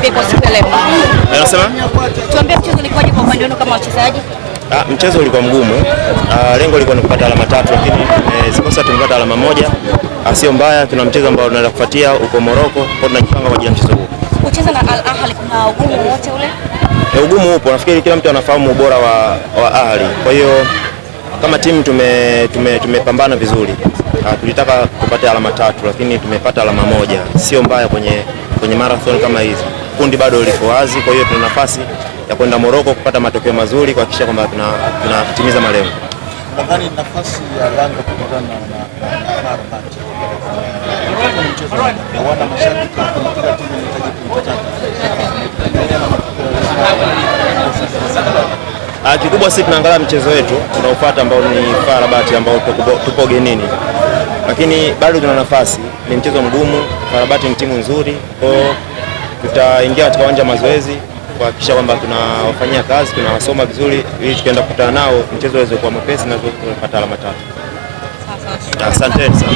tuambie kwa siku ya leo. Unasema? Tuambie mchezo ulikuwaje kwa upande wenu kama wachezaji? Mchezo ulikuwa mgumu. Lengo lilikuwa ni kupata alama 3, lakini sikosa tumepata alama 1. Sio mbaya, tuna mchezo ambao tunaenda kufuatia huko Morocco, kwa tunajipanga kwa ajili ya mchezo huo. Kucheza na Al Ahly kuna ugumu wote ule? Ugumu upo, nafikiri kila mtu anafahamu ubora wa Ahly. Kwa hiyo kama timu tumepambana vizuri. Tulitaka kupata alama 3, lakini tumepata alama 1. Sio mbaya kwenye marathon kama hizi. Kundi bado liko wazi, kwa hiyo tuna nafasi ya kwenda Morocco kupata matokeo mazuri kuhakikisha kwamba tunatimiza malengo. Nadhani nafasi ya Yanga kukutana na Rabat. Wana mashabiki kila timu inahitaji kuipata. Kikubwa sisi tunaangalia mchezo wetu tunaofuata ambao ni FAR Rabat ambao tupo genini. Lakini bado tuna nafasi, ni mchezo mgumu. FAR Rabat ni timu nzuri. Kwa tutaingia katika uwanja wa mazoezi kuhakikisha kwamba tunawafanyia kazi, tunawasoma vizuri ili tukienda kukutana nao mchezo uweze kuwa mwepesi na tupate alama 3. Asante sana.